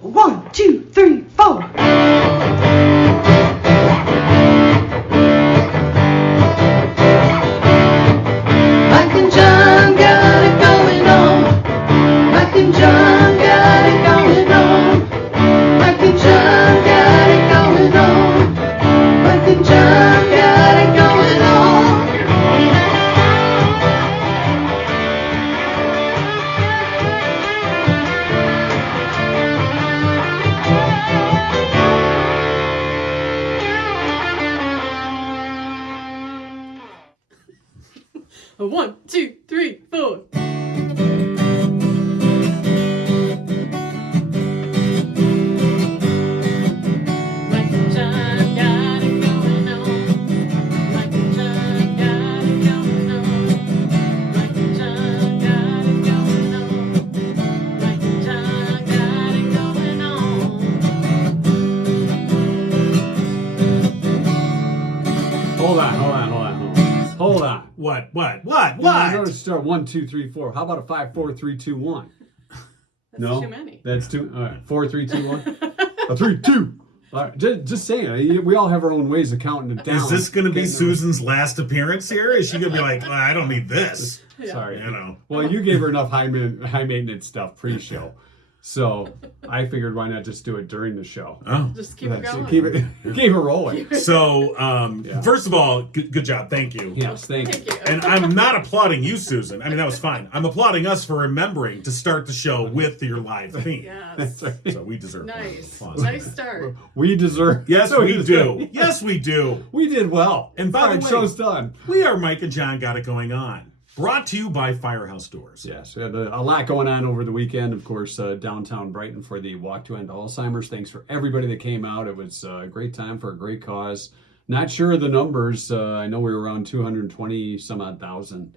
1, 2, 3, 4. Mike and John got it going on. Mike and John got it going on. Mike and John got it going on. Mike and John got it going on. A 1, 2, 3, 4. Mike and John got it going on. Mike and John got it going on. Mike and John got it going on. Mike and John got it going on. Hold on. What? I'm going to start 1, 2, 3, 4. How about a 5, 4, 3, 2, 1? That's No, too many. That's too. All right, 4, 3, 2, 1. A 3, 2. All right, just saying. We all have our own ways of counting it down. Is this going to be Susan's last appearance here? Is she going to be like, I don't need this? Yeah. Sorry. You know. Well, you gave her enough high maintenance stuff pre-show, so I figured why not just do it during the show. Oh. Just keep it going. Keep it rolling. So, first of all, good job. Thank you. Yes, thank you. Thank you. And I'm not applauding you, Susan. I mean, that was fine. I'm applauding us for remembering to start the show with your live theme. Yes. So we deserve Nice. applause. Nice start. We deserve. Yes, so we do. Yes, we do. We did well. And by All the right, way- show's done. We are Mike and John Got It Going On. Brought to you by Firehouse Doors. Yes, we had a lot going on over the weekend. Of course, downtown Brighton for the Walk to End Alzheimer's. Thanks for everybody that came out. It was a great time for a great cause. Not sure of the numbers. I know we were around 220 some odd thousand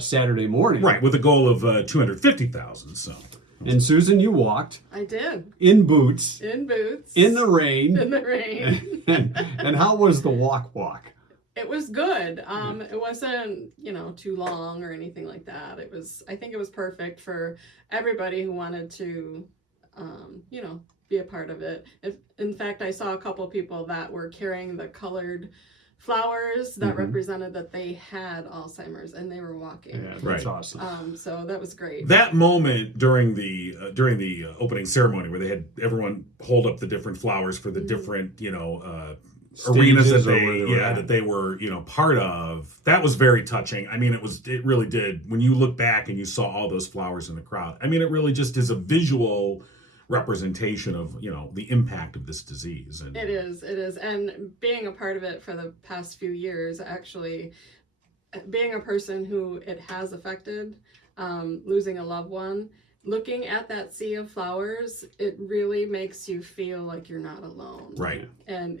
Saturday morning. Right, with a goal of 250,000. So. And Susan, you walked I did. in boots, In boots. in the rain. In the rain. and how was the walk? It was good. It wasn't, too long or anything like that. I think it was perfect for everybody who wanted to, be a part of it. In fact, I saw a couple people that were carrying the colored flowers that represented that they had Alzheimer's and they were walking. Yeah, that's Right. awesome. So that was great. That moment during the opening ceremony where they had everyone hold up the different flowers for the different, arenas that Stages or where they were part of, that was very touching. I mean, it really did. When you look back and you saw all those flowers in the crowd, I mean, it really just is a visual representation of the impact of this disease. And It is, and being a part of it for the past few years, actually, being a person who it has affected, losing a loved one, looking at that sea of flowers, it really makes you feel like you're not alone. Right. And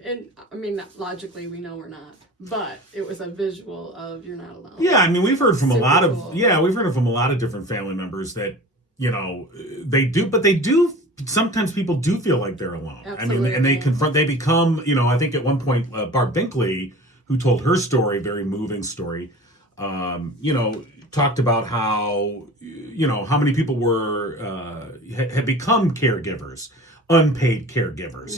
I mean, logically, we know we're not, but it was a visual of you're not alone. Yeah, I mean, we've heard from a Super lot cool. we've heard from a lot of different family members that they do. Sometimes people do feel like they're alone. Absolutely. I mean, and they become, I think at one point, Barb Binkley, who told her story, very moving story, talked about how, how many people were, had become caregivers, unpaid caregivers,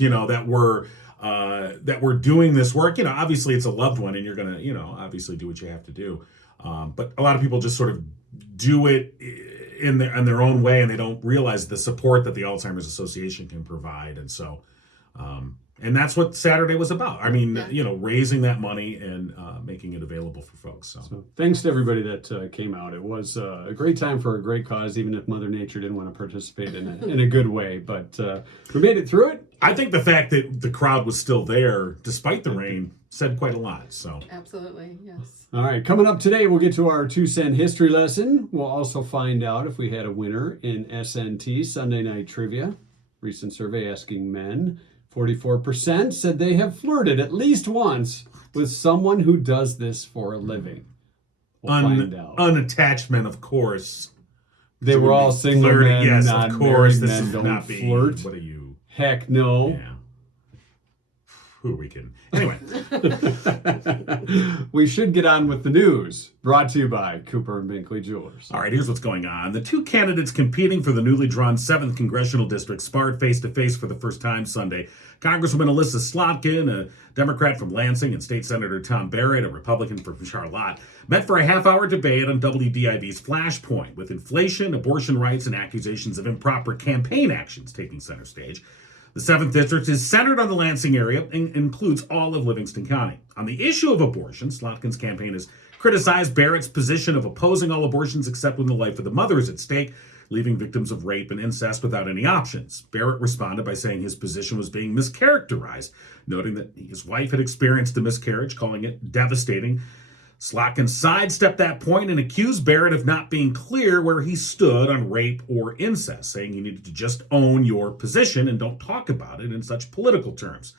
that were doing this work. Obviously it's a loved one and you're going to, obviously do what you have to do. But a lot of people just sort of do it in their own way, and they don't realize the support that the Alzheimer's Association can provide. And so, and that's what Saturday was about. I mean, raising that money and making it available for folks. So Thanks to everybody that came out. It was a great time for a great cause, even if Mother Nature didn't want to participate in a good way. But we made it through it. I think the fact that the crowd was still there, despite the rain, said quite a lot. So Absolutely, yes. All right, coming up today, we'll get to our 2-cent history lesson. We'll also find out if we had a winner in SNT, Sunday Night Trivia. Recent survey asking men. 44% said they have flirted at least once with someone who does this for a living. We'll find out. Unattachment, of course. They So were all be single flirting. men, Yes, non-married this men is don't not being, flirt. What are you? Heck no. Yeah. Who are we kidding? Anyway. We should get on with the news. Brought to you by Cooper and Binkley Jewelers. All right, here's what's going on. The two candidates competing for the newly drawn 7th Congressional District sparred face-to-face for the first time Sunday. Congresswoman Alyssa Slotkin, a Democrat from Lansing, and State Senator Tom Barrett, a Republican from Charlotte, met for a half-hour debate on WDIV's Flashpoint, with inflation, abortion rights, and accusations of improper campaign actions taking center stage. The 7th District is centered on the Lansing area and includes all of Livingston County. On the issue of abortion, Slotkin's campaign has criticized Barrett's position of opposing all abortions except when the life of the mother is at stake, leaving victims of rape and incest without any options. Barrett responded by saying his position was being mischaracterized, noting that his wife had experienced a miscarriage, calling it devastating. Slotkin sidestepped that point and accused Barrett of not being clear where he stood on rape or incest, saying you needed to just own your position and don't talk about it in such political terms.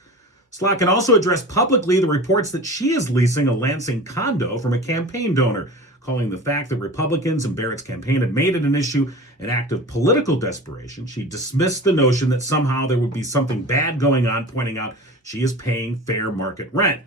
Slotkin also addressed publicly the reports that she is leasing a Lansing condo from a campaign donor, calling the fact that Republicans and Barrett's campaign had made it an issue an act of political desperation. She dismissed the notion that somehow there would be something bad going on, pointing out she is paying fair market rent.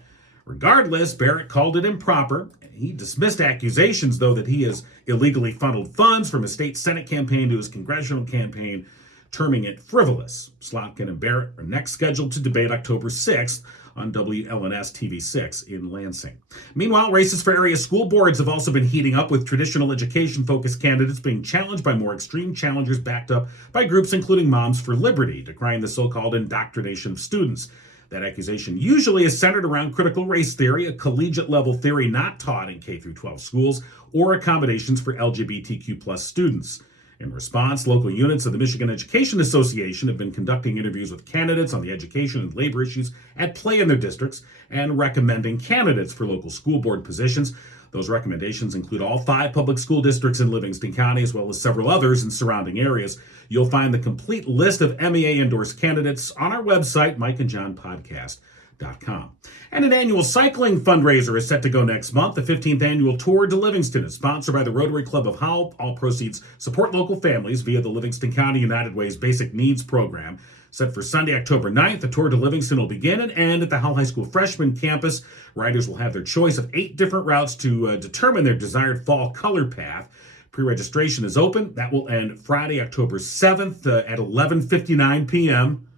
Regardless, Barrett called it improper. He dismissed accusations, though, that he has illegally funneled funds from his state Senate campaign to his congressional campaign, terming it frivolous. Slotkin and Barrett are next scheduled to debate October 6th on WLNS TV6 in Lansing. Meanwhile, races for area school boards have also been heating up, with traditional education-focused candidates being challenged by more extreme challengers backed up by groups including Moms for Liberty, decrying the so-called indoctrination of students. That accusation usually is centered around critical race theory, a collegiate-level theory not taught in K-12 schools, or accommodations for LGBTQ+ students. In response, local units of the Michigan Education Association have been conducting interviews with candidates on the education and labor issues at play in their districts and recommending candidates for local school board positions. Those recommendations include all 5 public school districts in Livingston County, as well as several others in surrounding areas. You'll find the complete list of MEA-endorsed candidates on our website, mikeandjohnpodcast.com. And an annual cycling fundraiser is set to go next month. The 15th annual Tour de Livingston is sponsored by the Rotary Club of Howell. All proceeds support local families via the Livingston County United Way's Basic Needs Program. Set for Sunday, October 9th, the Tour de Livingston will begin and end at the Howell High School freshman campus. Riders will have their choice of 8 different routes to determine their desired fall color path. Pre-registration is open. That will end Friday, October 7th at 11:59 p.m.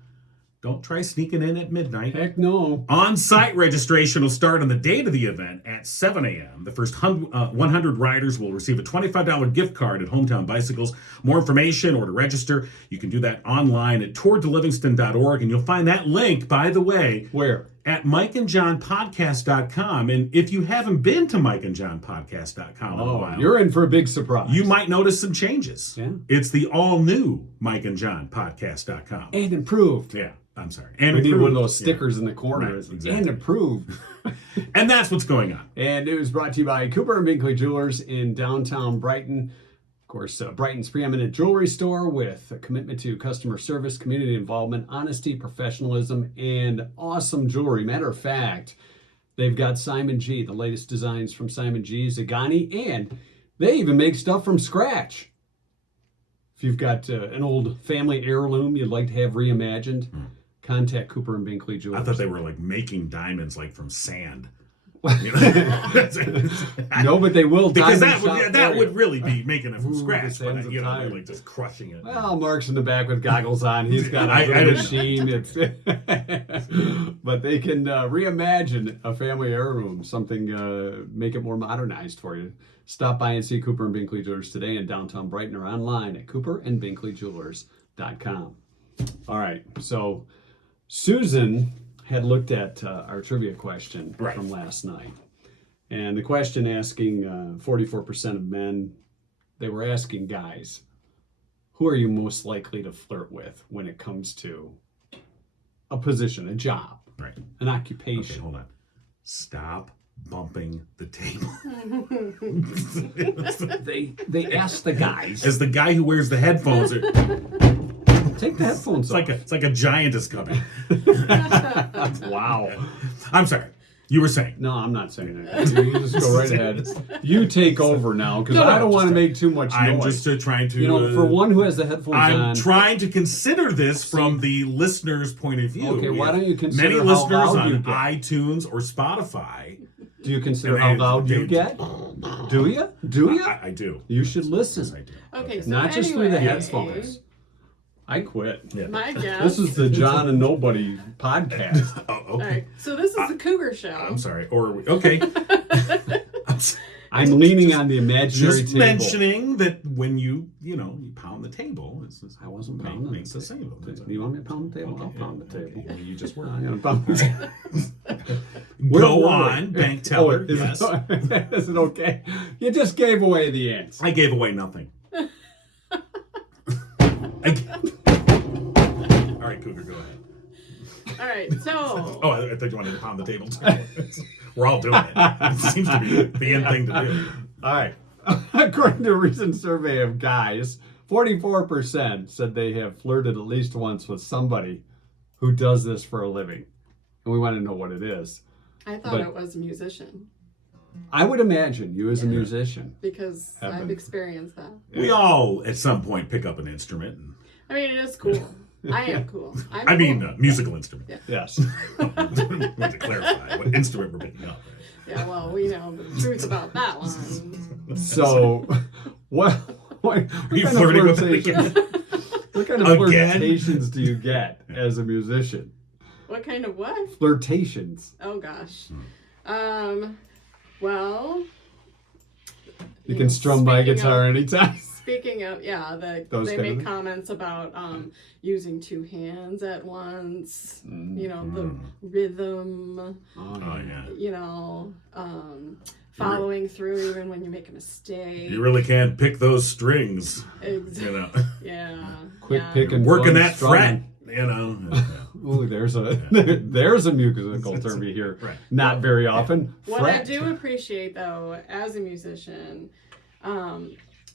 Don't try sneaking in at midnight. Heck no. On-site registration will start on the date of the event at 7 a.m. The first 100 riders will receive a $25 gift card at Hometown Bicycles. More information or to register, you can do that online at tourdelivingston.org, and you'll find that link, by the way, Where? at mikeandjohnpodcast.com. And if you haven't been to mikeandjohnpodcast.com in a while, You're in for a big surprise. you might notice some changes. Yeah. It's the all-new mikeandjohnpodcast.com. And improved. Yeah. I'm sorry. And We need one of improved. those stickers in the corner. Right, exactly. And approved. And that's what's going on. And it was brought to you by Cooper and Binkley Jewelers in downtown Brighton. Of course, Brighton's preeminent jewelry store with a commitment to customer service, community involvement, honesty, professionalism, and awesome jewelry. Matter of fact, they've got Simon G, the latest designs from Simon G, Zagani, and they even make stuff from scratch. If you've got an old family heirloom you'd like to have reimagined, contact Cooper and Binkley Jewelers. I thought they were like making diamonds like from sand. No, but they will. Because diamond that shop that for would you. really be making it from Ooh, scratch, the but sands of they're time. like just crushing it. Well, Mark's in the back with goggles on. He's got a I little didn't machine. It's but they can reimagine a family heirloom, something, make it more modernized for you. Stop by and see Cooper and Binkley Jewelers today in downtown Brighton or online at cooperandbinkleyjewelers.com. All right, so Susan had looked at our trivia question from last night. And the question asking 44% of men, they were asking guys, who are you most likely to flirt with when it comes to a position, a job, an occupation? Okay, hold on. Stop bumping the table. they asked the guys. As the guy who wears the headphones Take the headphones off. it's like a giant is coming. Wow. I'm sorry. You were saying. No, I'm not saying that. You just go right ahead. You take over now, because No, I don't want to just- make too much noise. I'm just trying to. You know, for one who has the headphones I'm on. trying to consider this from the listener's point of view. Okay, We why have don't you consider many how listeners loud on you get? iTunes or Spotify? Do you consider And how they- loud you they- get? Do you? Do you? I do. You should Yes, I listen. do. Okay, so Not just through the anyway, headphones. I quit. Yeah. My guess. This is the John and Nobody podcast. Oh, All okay. right, so this is the Cougar Show. I'm sorry. Okay. I'm leaning on the imaginary Just table. mentioning that when you pound the table, I wasn't pounding makes the a sound. table. You want me to pound the table? I'll pound the table. Okay, well, you just were. I'm gonna pound the table. Go Where were on, we? bank teller. Is Yes. is it okay? You just gave away the answer. I gave away nothing. All right, Cougar, go ahead. All right, so Oh, I thought you wanted to pound the table too. We're all doing it. It seems to be the end thing to do. All right. According to a recent survey of guys, 44% said they have flirted at least once with somebody who does this for a living. And we want to know what it is. I thought but- it was a musician I would imagine you as a musician. because I've Happened. experienced that. We all, at some point, pick up an instrument. And, I mean, it is cool. I am cool. I'm I mean, cool. musical instrument. Yeah. Yes. We have to clarify what instrument we're picking up. Yeah, well, we know the truth about that one. So, what Are you flirting with it again? What kind of Again? flirtations do you get as a musician? What kind of what? Flirtations. Oh gosh. Well, You can strum my speaking guitar of- anytime. Speaking of, yeah, Those they kind of make things? comments about using two hands at once. You know, the Mm. rhythm. Oh, yeah. You know, following through even when you make a mistake. You really can't pick those strings, Exactly. you know. Yeah. Quick yeah. pick and Working fun that fret, strumming. you know. Ooh, there's a musical term you hear. Right. Not very often. What I Fret. do appreciate, though, as a musician,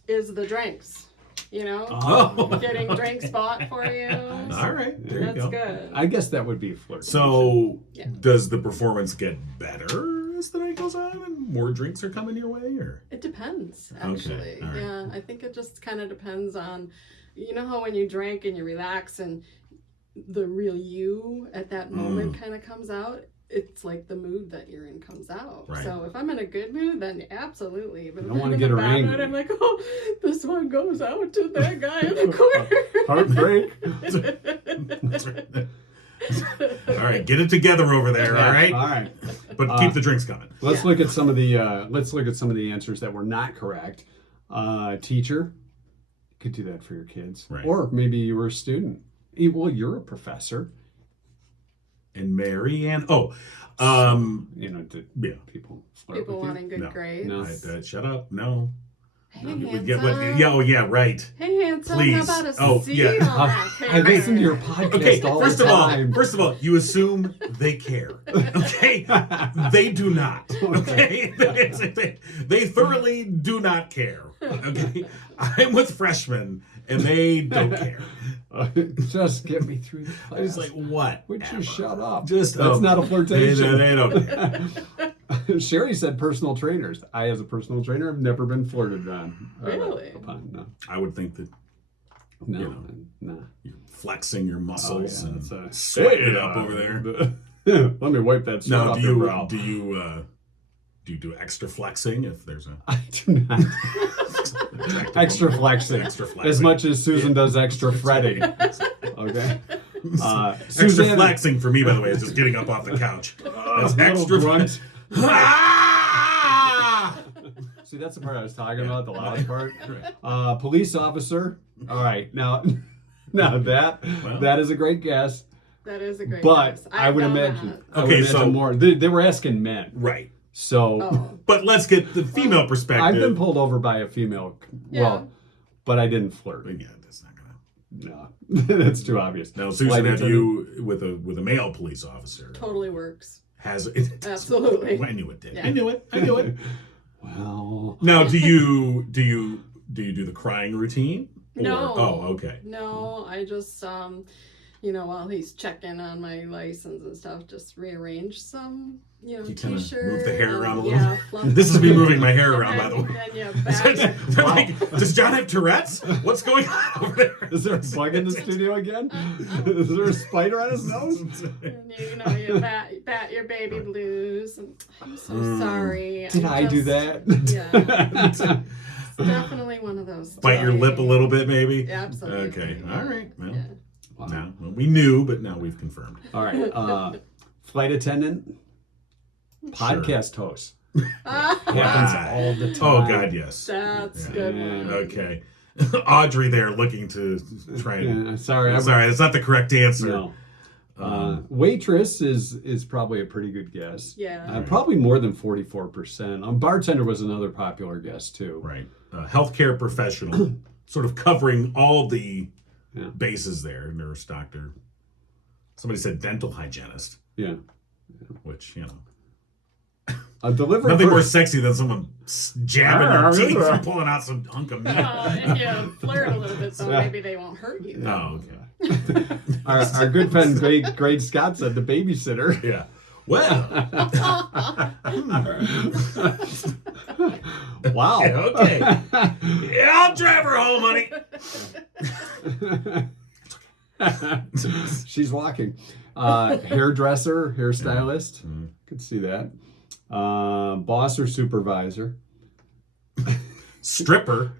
is the drinks. You know, Oh. getting drinks bought for you. All right, there you That's go. good. I guess that would be flirt. So, Yeah. does the performance get better as the night goes on and more drinks are coming your way, or? It depends, actually. all right. Yeah, I think it just kind of depends on, you know, how when you drink and you relax and the real you at that moment kind of comes out. It's like the mood that you're in comes out. Right. So if I'm in a good mood, then absolutely. But You if don't I'm wanna in get a her bad angry. mood, I'm like, oh, this one goes out to that guy in the corner. Heartbreak. All right, get it together over there, all right? All right. But keep the drinks coming. Let's Yeah. look at some of the answers that were not correct. Teacher, you could do that for your kids, Right. or maybe you were a student. Well, you're a professor. And Mary Ann. You know, Yeah. people flirt People with you. wanting good No. grades. No. Shut up. No. Hey, We handsome. get yeah, right. Hey, handsome. Please. How about a Oh, C yeah. on that I listen to your paper? podcast Okay, all first the of all, time. you assume they care. Okay? They do not. Okay? They thoroughly do not care. Okay? I'm with freshmen and they don't care. Just get me through the class. It's like, what? Would you shut up? Just That's not a flirtation. They don't care. Sherry said personal trainers. I, as a personal trainer, have never been flirted on. Really? Upon. No. I would think that No. You know. No. you're flexing your muscles Oh, yeah, and sweating it up over there. Let me wipe that sweat No, off do your you brow. do you do extra flexing if there's a I do not. Extra flexing. Extra flexing. As much as Susan does extra fretting. Okay. Extra Susanna- flexing for me, by the way, is just getting up off the couch. That's little extra grunt. Ah! See, that's the part I was talking about, the loud part. Police officer. All right, now that Well. that is a great guess, That is a great but guess. I I've would done imagine. that. I would Okay, imagine so- more. They were asking men, Right. so Oh. But let's get the female perspective. I've been pulled over by a female. Yeah. Well, but I didn't flirt. Yeah, that's not gonna. No, that's too obvious. Now, Susan, Flight have attendant. you with a male police officer Totally works. has it? Absolutely. I knew it did. Yeah. I knew it. Well, Now, do you do the crying routine? Or- No. Oh, okay. No, I just while he's checking on my license and stuff, just rearrange some, You kind of t-shirt. move the hair around a little. Yeah, fluff This is me moving my hair and around, by the way. then you back. Like, does John have Tourette's? What's going on over there? Is there a bug in the studio again? Is there a spider on his nose? And you bat your baby blues. And I'm so sorry. Did I do that? Yeah. It's definitely one of those. Bite your lip a things. little bit, maybe? Yeah, absolutely. Okay. All right. Well, Yeah. Wow. now we knew, but now we've confirmed. All right. Flight attendant, podcast host. Happens Right. all the time. Oh, God, yes. That's a Yeah. good one. Okay. Audrey there looking to try and... Yeah, sorry. Sorry, that's not the correct answer. No. Waitress is probably a pretty good guess. Yeah. Probably more than 44%. Bartender was another popular guess too. Right. Healthcare professional, sort of covering all the Yeah. bases there. Nurse, doctor. Somebody said dental hygienist, Yeah. which, A delivery nothing more person. sexy than someone jabbing their teeth and pulling out some hunk of meat. Well, if you flirt a little bit, so Yeah. maybe they won't hurt you. No, okay. Our good friend Greg Scott said the babysitter. Yeah. Well, Wow. yeah, okay. Yeah, I'll drive her home, honey. She's walking. Hairdresser, hairstylist. Could see that. Boss or supervisor. Stripper.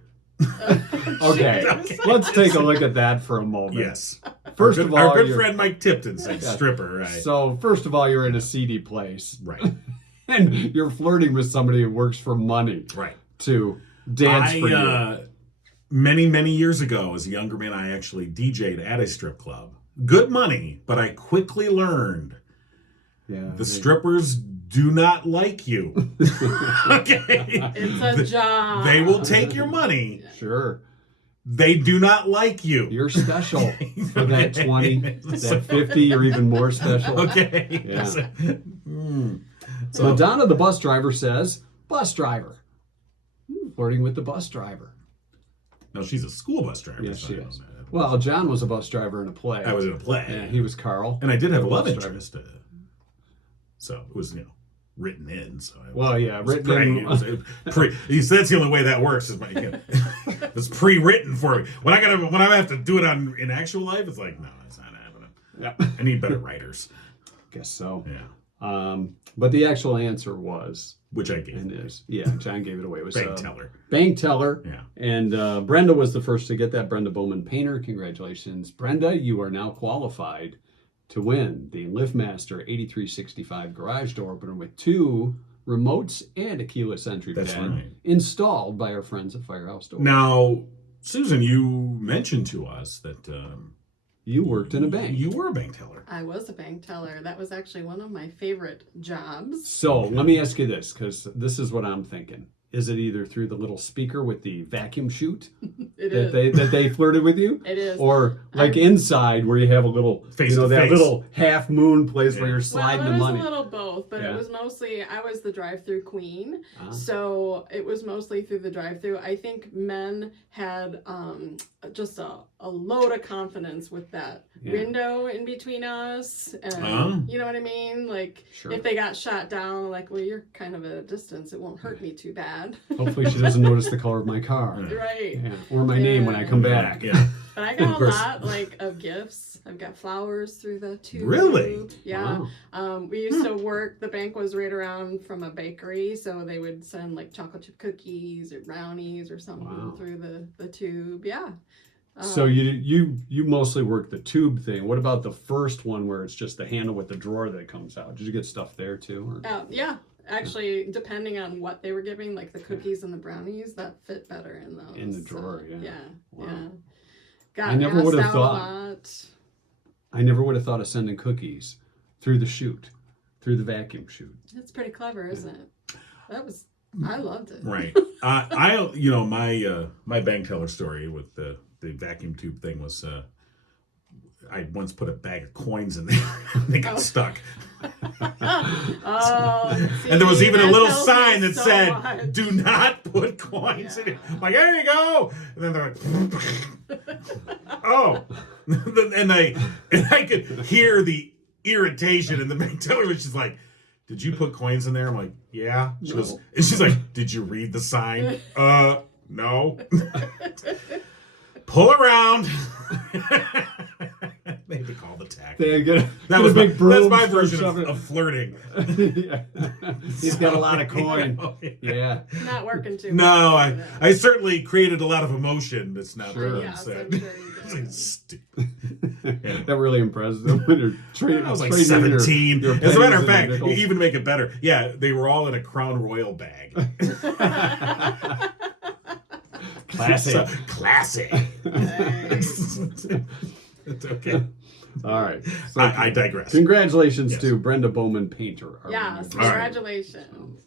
Okay, let's take a look at that for a moment. Yes. First of all, our good you're- friend Mike Tipton said stripper, right? So first of all, you're in a seedy place, Right. and you're flirting with somebody who works for money Right. to dance for you. Many years ago, as a younger man, I actually DJ'd at a strip club. Good money, but I quickly learned Yeah, the strippers do not like you. Okay. It's a job. They will take your money. Sure. They do not like you. You're special for that 20, that 50, or even more special. Okay. Yeah. So Madonna, the bus driver, says, bus driver. Flirting with the bus driver. no, she's a school bus driver. Yes, so she I don't is. know. Well, John was a bus driver in a play. I was in a play. Yeah, he was Carl. And I did have a the love bus driver. interest. So it was, written in. So I Well, yeah, was written in. It was you said that's the only way that works. Is it's pre-written for me. When I have to do it in actual life, it's like, no, that's not happening. Yeah, I need better writers. guess so. Yeah. But the actual answer was, Which I gave. and is, yeah, John gave it away. It was Bank teller. Bank teller. Yeah. And Brenda was the first to get that. Brenda Bowman Painter. Congratulations, Brenda. You are now qualified to win the LiftMaster 8365 garage door opener with 2 remotes and a keyless entry That's pad right. installed by our friends at Firehouse Door. Now, Susan, you mentioned to us that you worked in a bank. You were a bank teller. I was a bank teller. That was actually one of my favorite jobs. So let me ask you this, because this is what I'm thinking. Is it either through the little speaker with the vacuum chute It is. that they flirted with you? It is. Or like inside where you have a little, Face to that face. little half moon place where Yeah. you're sliding well, the it money? was a little both, but Yeah. it was mostly, I was the drive-through queen. Ah. So it was mostly through the drive-through. I think men had just a load of confidence with that Yeah. window in between us. And Oh. you know what I mean? Like, Sure. if they got shot down, like, well, you're kind of at a distance. It won't hurt me too bad. Hopefully she doesn't notice the color of my car. Right. Yeah. Or my name when I come back. Yeah. But I Of got a course. lot, like, of gifts. I've got flowers through the tube. Really? Yeah. Wow. We used to work, the bank was right around from a bakery, so they would send like chocolate chip cookies or brownies or something Wow. through the tube. Yeah. So you mostly work the tube thing. What about the first one where it's just the handle with the drawer that comes out? Did you get stuff there too? Or? Yeah. Actually, depending on what they were giving, like the cookies and the brownies, that fit better in those. In the drawer, yeah. Yeah. Wow. Yeah. Got I never would have asked out thought. a lot. I never would have thought of sending cookies through the chute, through the vacuum chute. It's pretty clever, isn't it? I loved it. Right. My bank teller story with the vacuum tube thing was I once put a bag of coins in there and they got Oh. stuck. And there was even a that little tells sign me that so said, much. "Do not put coins in it." I'm like, there you go. And then they're like, oh, and I could hear the irritation in the bank teller, which is like, "Did you put coins in there?" I'm like, "Yeah." She goes, and she's like, "Did you read the sign?" No. Pull around. They had to call the tech. That was big broom. That's my version of flirting. Yeah. He's got a lot of coin. Yeah. Not working too No, much. I certainly created a lot of emotion that's not Sure. being Yes, said. I'm sure you did. Stupid. That really impressed them when you're trading. I was like trading 17. your As a matter of pennies fact, and you nickels. even make it better. Yeah, they were all in a Crown Royal bag. Classic. So, classic. It's okay. All right. So I digress. Congratulations Yes. to Brenda Bowman Painter. our Yes, winner. congratulations.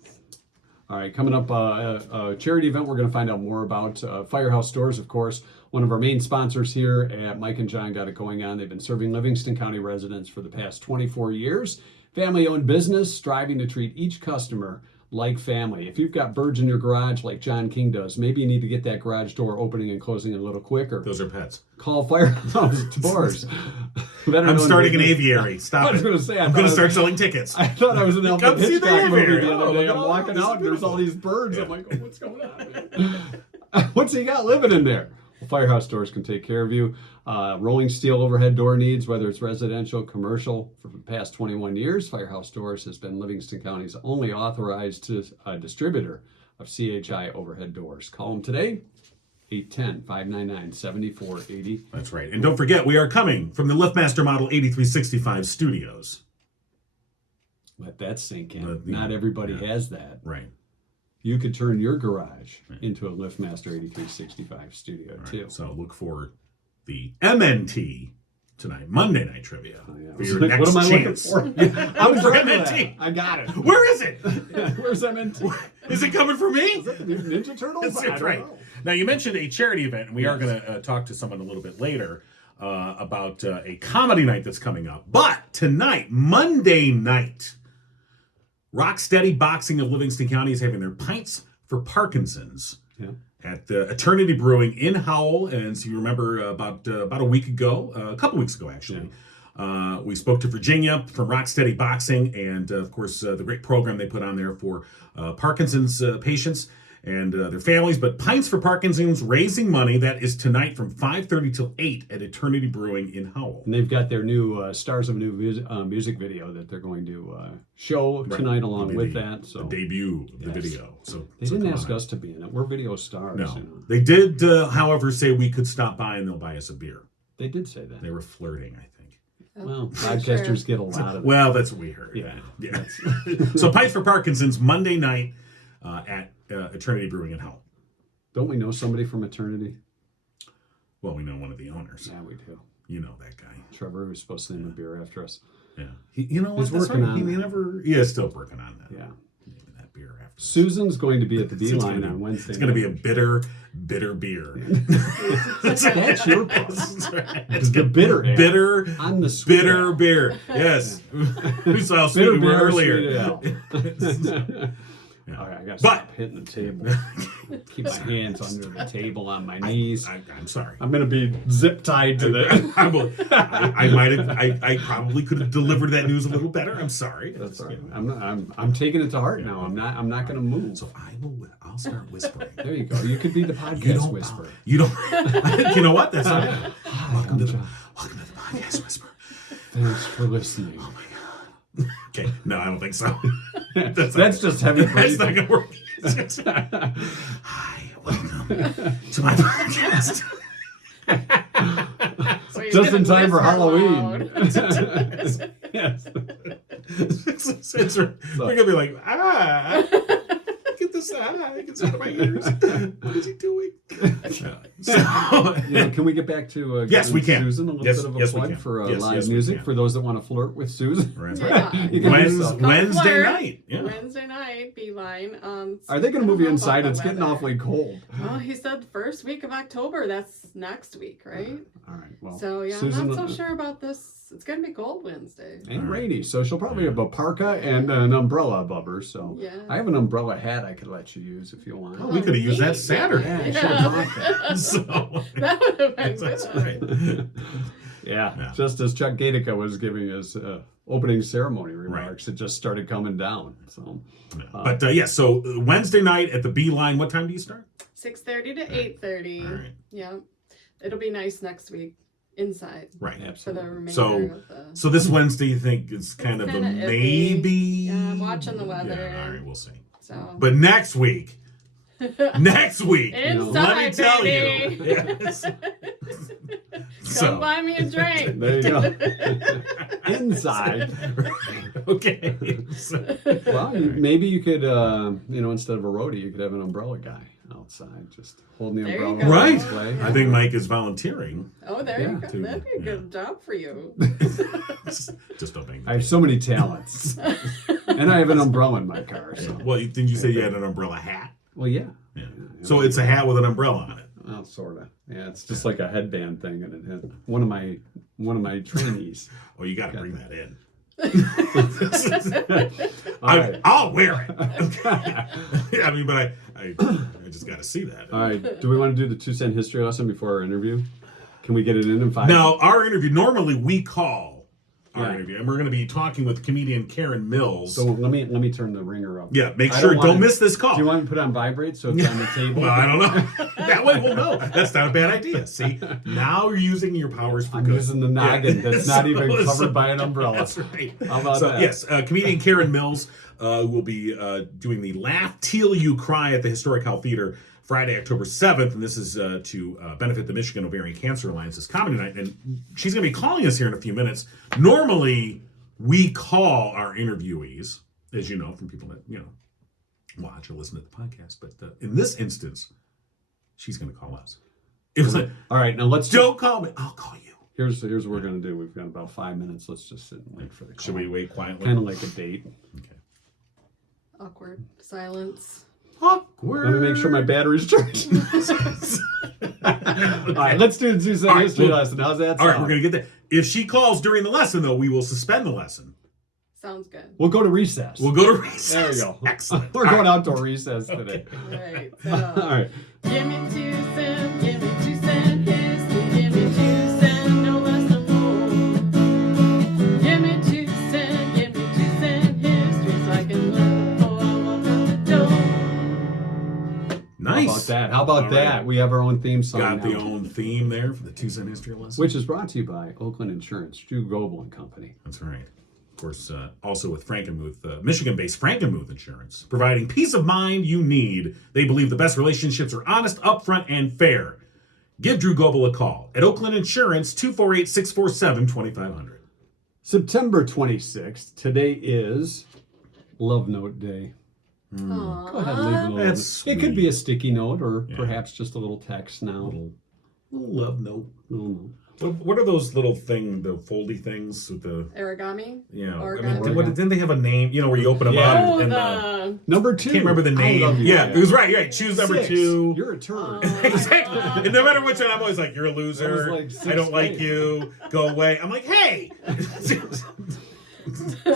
All right, coming up, a charity event we're going to find out more about. Firehouse Stores, of course, one of our main sponsors here at Mike and John got it going on. They've been serving Livingston County residents for the past 24 years. Family-owned business, striving to treat each customer like family. If you've got birds in your garage like John King does, maybe you need to get that garage door opening and closing a little quicker. Those are pets. Call Firehouse Doors. I'm starting an aviary. Stop I was it. going to say, I'm going to start selling tickets. I thought I was in Alfred Come see the Hitchcock movie aviary. the other Oh, day. look at I'm all walking this. out and there's Beautiful. all these birds. Yeah. I'm like, oh, what's going on, man? What's he got living in there? Well, Firehouse Doors can take care of you. Rolling steel overhead door needs, whether it's residential, commercial, for the past 21 years, Firehouse Doors has been Livingston County's only authorized distributor of CHI overhead doors. Call them today, 810-599-7480. That's right. And don't forget, we are coming from the LiftMaster Model 8365 studios. Let that sink in. Let- Not everybody yeah. has that. Right. You could turn your garage into a LiftMaster 8365 studio, All right. too. So look for the MNT tonight, Monday Night Trivia. Oh, yeah. For your What next am I chance. looking for? I was For ready for MNT. that. I got it. Where is it? Where's MNT? Is it coming for me? Is that the new Ninja Turtles? I That's don't right. know. Now, you mentioned a charity event, and we are Yes. going to talk to someone a little bit later about a comedy night that's coming up. But tonight, Monday night, Rocksteady Boxing of Livingston County is having their Pints for Parkinson's Yeah. at the Eternity Brewing in Howell. And so you remember about a week ago, a couple weeks ago, actually, we spoke to Virginia from Rocksteady Boxing, and of course, the great program they put on there for Parkinson's patients and their families. But Pints for Parkinson's, raising money. That is tonight from 5:30 till 8 at Eternity Brewing in Howell. And they've got their new Stars of New music video that they're going to show tonight along with that. So the debut of the Yes. video. So they so didn't come ask on. us to be in it. We're video stars. No, You know. they did, however, say we could stop by and they'll buy us a beer. They did say that. They were flirting, I think. Well, Sure. podcasters get a lot of Well, that's what we heard. Yeah. Yeah. So Pints for Parkinson's, Monday night at Eternity Brewing in Howell. Don't we know somebody from Eternity? Well, we know one of the owners. Yeah, we do. You know that guy. Trevor, who's supposed to name a beer after us. Yeah. You know what? He's That's working right. on He that. never. Yeah, still working on that. Yeah. Naming that beer after. Susan's going to be at the It's gonna Beeline be- on Wednesday. It's going to be a night. bitter beer. That's your problem. That's right. It's the bitter ale. Bitter. I'm the sweet Bitter ale. beer. Yes. We saw how sweet Bitter we were beer, earlier. sweet ale. Yeah. All right, I got to But- stop hitting the table. Keep my hands under the table on my knees. I'm sorry. I'm going to be zip tied to the. I probably could have delivered that news a little better. I'm sorry. That's all right. I'm taking it to heart now. I'm not going to move. So I'll start whispering. There you go. You could be the You podcast don't whisperer. You don't. You know what? That's not. Welcome to the John. podcast whisper. Thanks for listening. Oh my god. Okay. No, I don't think so. That's just heavy That's not breathing. gonna work. Hi, welcome to my podcast. So you're Just gonna in time for whisper Halloween. loud. Yes. They're gonna be like, get this, get this out of my ears. What is he doing? So, Can we get back to Yes, we can. Susan a little Yes, bit of a yes, we plug can. for Yes, live yes, we music can. for those that want to flirt with Susan? That's Yeah. right. You can do so. Wednesday Flirt. night. Yeah. Wednesday night, Beeline. Are they going to I move don't you know inside? about the It's getting weather. awfully cold. Oh, he said first week of October. That's next week, right? All right. Well, So yeah, Susan, I'm not so sure about this. It's gonna be cold Wednesday. and rainy, so she'll probably have a parka and an umbrella above her. So Yeah. I have an umbrella hat I could let you use if you want. Oh, we could have used that Saturday. Yeah, Yeah. So That would have been that's good. right. Yeah, just as Chuck Gatica was giving his opening ceremony remarks, it just started coming down. So, But so Wednesday night at the Beeline. What time do you start? 6:30 to 8:30. All right. Yeah, it'll be nice next week inside Right. for the absolutely. remainder So, of the. so this Wednesday, you think is kind of a kinda iffy. maybe? Yeah, I'm watching the weather. Yeah, all right, we'll see. So But next week, let me inside, tell baby. you. Yes. Come buy me a drink. There you go. Inside. Okay. So, Well, maybe you could, instead of a roadie, you could have an umbrella guy outside, just holding the There you umbrella. go. right. Display. I think Mike is volunteering. Oh, there Yeah. you go. That'd be a good job for you. Just don't bang. I have so many talents, and I have an umbrella in my car. So, Well, didn't you say you had an umbrella hat? well, yeah. Yeah. So it's a hat with an umbrella on it. Well, sort of. Yeah, it's just like a headband thing, and it had one of my trainees. Oh, you got to bring that in. All right. I'll wear it. I mean, but I just got to see that. All right. Do we want to do the 2 cent history lesson before our interview? Can we get it in 5? Now, our interview, normally we call our Yeah. interview, and we're going to be talking with comedian Karen Mills. So let me turn the ringer up. Yeah, make I sure, don't don't want- miss this call. Do you want me to put it on vibrate so it's on the table? Well, I don't know. That way we'll know. That's not a bad idea. See, now you're using your powers for I'm good. using the noggin that's not even So- covered by an umbrella. That's right. How about that? Yes, comedian Karen Mills will be doing the Laugh Till You Cry at the Historic Hall Theater Friday, October 7th, and this is to benefit the Michigan Ovarian Cancer Alliance's comedy night. And she's going to be calling us here in a few minutes. Normally, we call our interviewees, as you know, from people that, watch or listen to the podcast. But in this instance, she's going to call us. It was like, All right, now let's don't call me. I'll call you. Here's what we're gonna do. We've got about 5 minutes. Let's just sit and wait for the call. Should we wait quietly? Kind of like a date. Okay. Awkward silence. Awkward. Let me make sure my battery's charged. All right, let's do the 2 cent All right, history well- lesson. How's that sound? All right, we're going to get that. If she calls during the lesson, though, we will suspend the lesson. Sounds good. We'll go to recess. We'll go to recess. There we go. Excellent. We're going outdoor recess today. All right. All So, right. give me 2 cent, give me 2 cent history, give me 2 cent, no less than more. Give me 2 cent, give me 2 cent history, so I can look before I walk out the door. Nice. How about that? How about All that? right. We have our own theme song Got now, the own theme there for the 2 cent history lesson. which is brought to you by Oakland Insurance, Drew Goebel and Company. That's right. Of course, also with Frankenmuth, Michigan-based Frankenmuth Insurance, providing peace of mind you need. They believe the best relationships are honest, upfront, and fair. Give Drew Goebel a call at Oakland Insurance, 248-647-2500. September 26th. Today is Love Note Day. Aww. Go ahead and leave a little. That's It could be a sticky note or Yeah. perhaps just a little text now. Little love note. Little note. What are those little the foldy things with the, Origami? what, didn't they have a name, where you open them Yeah. up? Oh, and the... Number 2. can't remember the I name. love you. Yeah, it was right. Yeah, choose number 6. 2. You're a turd. Exactly. And no matter which one, I'm always like, you're a That loser. was like 6 I don't like days. you. Go away. I'm like, hey.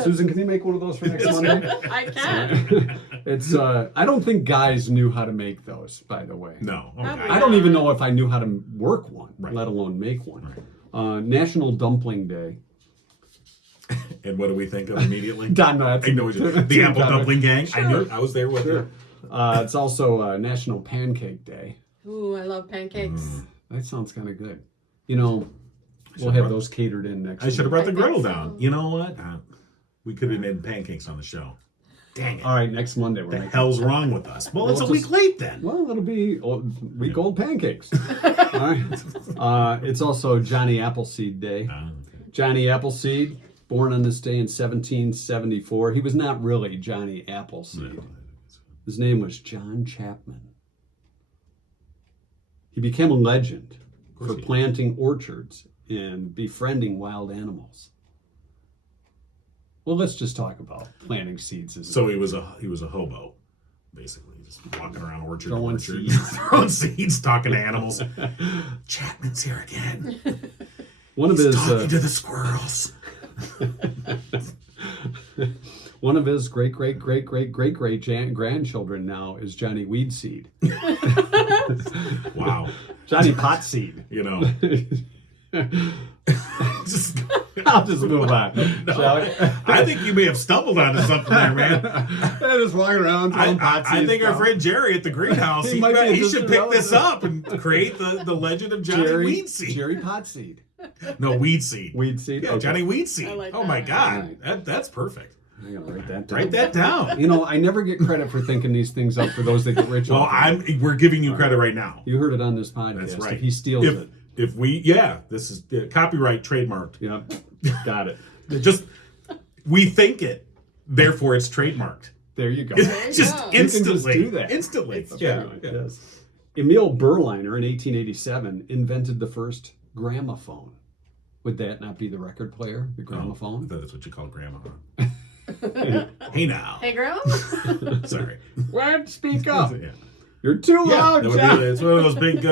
Susan, can you make one of those for next Monday? I can. It's I don't think guys knew how to make those, by the way. No. Probably I don't even know if I knew how to work one, Right. let alone make one. National Dumpling Day. And what do we think of immediately? Don, no, that's I know the Apple Dumpling Gang. I knew it. I was there with Sure. you. It's also National Pancake Day. Ooh, I love pancakes. That sounds kind of good. We'll have brought- those catered in next I should have week. brought the I think griddle so. down. You know what? We could have made pancakes on the show. Dang it. All right, next Monday we're What the making. hell's wrong with us? Well, it's a Well, week just- late then. Well, it'll be week old pancakes. All right. It's also Johnny Appleseed Day. Okay. Johnny Appleseed, born on this day in 1774. He was not really Johnny Appleseed. His name was John Chapman. He became a legend course for he did. planting orchards and befriending wild animals. Well, let's just talk about planting seeds. So he was a hobo, basically, just walking around orchard to Throwing orchard, seeds. throwing seeds, talking to animals. Chapman's here again. One of He's his talking to the squirrels. one of his great grandchildren now is Johnny Weedseed. Wow. Johnny Potseed. You know. Just, I'll just move on. Shall we? I think you may have stumbled onto something there, man. They're just walking around throwing pot I seeds think our down. friend Jerry at the greenhouse, He might be a he should distant pick this relative. up and create the Legend of Johnny Weedseed. Jerry Potseed. No, Weedseed. Weedseed. Yeah, Okay. Johnny Weedseed. I like Oh my that. God, that's perfect. I'm gonna write that down. Write that down. You know, I never get credit for thinking these things up for those that get rich. Well, off of it. we're giving you credit right now. You heard it on this podcast. That's right. If he steals it. If we, this is copyright trademarked. Yep. Got it. Just we think it, therefore it's trademarked. There you go. There you Just go. You can just instantly, do that. instantly. It's Yeah, true. yeah. Yes. Emil Berliner in 1887 invented the first gramophone. Would that not be the record player, the I gramophone? thought that's what you call grandma. Hey now. Hey, girl. Sorry. What? Speak up. Yeah. You're too Yeah, loud, that would John. be, it's one of those big.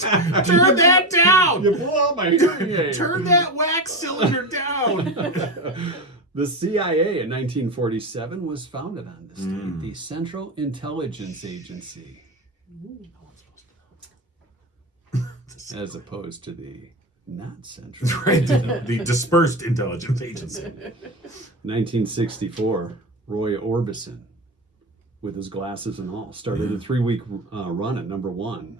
Turn that down. You blew out my hearing aid. Turn that wax cylinder down. The CIA in 1947 was founded on this date, the Central Intelligence Agency, as opposed to the not central. Right. The dispersed intelligence agency. 1964, Roy Orbison, with his glasses and all, started a 3-week run at number 1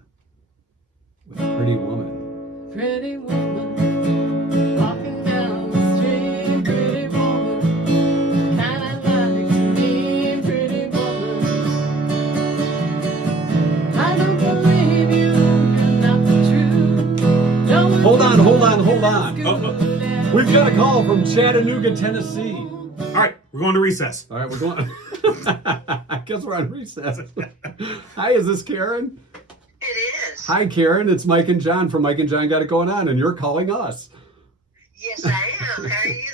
with Pretty Woman. Pretty woman, walking down the street. Pretty woman, kinda like me. Pretty woman, I don't believe you. You're not the truth. Don't Hold on. Uh-oh. We've got a call from Chattanooga, Tennessee. All right, we're going to recess. All right, we're going. I guess we're on recess. Hi, is this Karen? It is. Hi, Karen. It's Mike and John from Mike and John Got It Going On, and you're calling us. Yes, I am. How are you?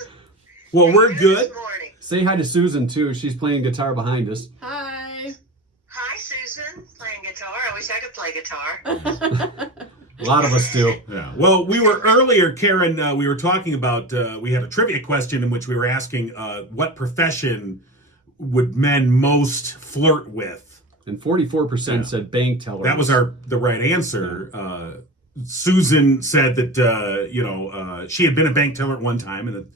Well, How we're are you good. This morning. Say hi to Susan, too. She's playing guitar behind us. Hi. Hi, Susan. Playing guitar. I wish I could play guitar. A lot of us do. Yeah. Well, we were earlier, Karen, we were talking about, we had a trivia question in which we were asking what profession would men most flirt with? And 44% said bank teller. That was the right answer. Susan said that, she had been a bank teller at one time and that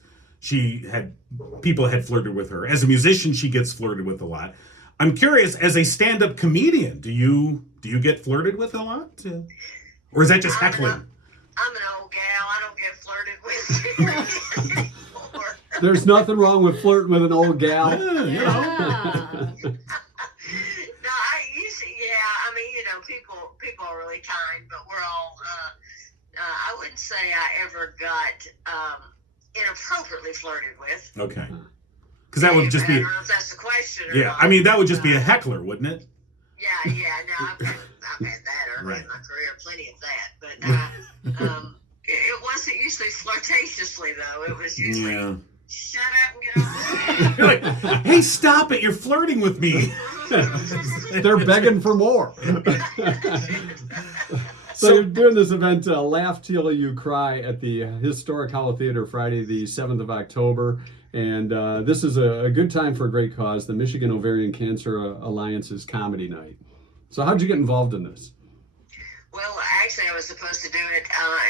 people had flirted with her. As a musician, she gets flirted with a lot. I'm curious, as a stand-up comedian, do you get flirted with a lot? Or is that just heckling? I'm an old gal. I don't get flirted with anymore. There's nothing wrong with flirting with an old gal. Yeah, you know. Yeah. No, I usually, people are really kind, but we're all, I wouldn't say I ever got inappropriately flirted with. Okay. Because that would just I be, don't know if that's the question or yeah, not. I mean, that would just be a heckler, wouldn't it? Yeah, no, I've had that early Right. in my career, plenty of that. But it wasn't usually flirtatiously, though. It was usually, Yeah. shut up and get over You're like, hey, stop it, you're flirting with me. They're begging for more. So you're doing this event, Laugh Till You Cry, at the Historic Hollow Theater Friday, the 7th of October. And this is a good time for a great cause, the Michigan Ovarian Cancer Alliance's comedy night. So how'd you get involved in this? Well, actually, I was supposed to do it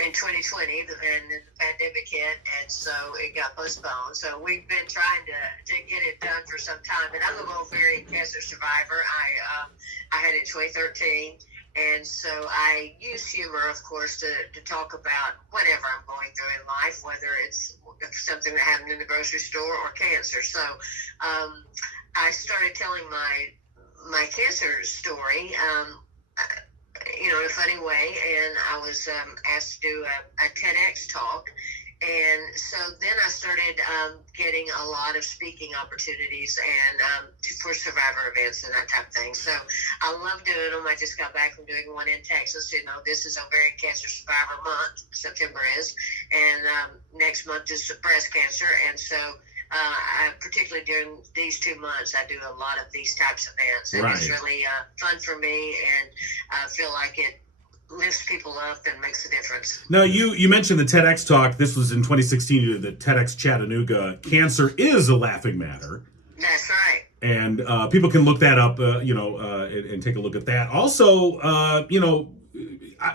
in 2020, and then the pandemic hit, and so it got postponed. So we've been trying to get it done for some time. And I'm an ovarian cancer survivor. I had it in 2013. And so I use humor, of course, to talk about whatever I'm going through in life, whether it's something that happened in the grocery store or cancer. So I started telling my cancer story, in a funny way, and I was asked to do a TEDx talk. And so then I started getting a lot of speaking opportunities and for survivor events and that type of thing. So I love doing them. I just got back from doing one in Texas. You know, this is Ovarian Cancer Survivor Month. September is. And next month is breast cancer. And so I, particularly during these 2 months, I do a lot of these types of events. And it's really fun for me, and I feel like it lifts people up and makes a difference. Now, you mentioned the TEDx talk. This was in 2016. You did the TEDx Chattanooga. Cancer is a laughing matter. That's right. And people can look that up, and take a look at that. Also,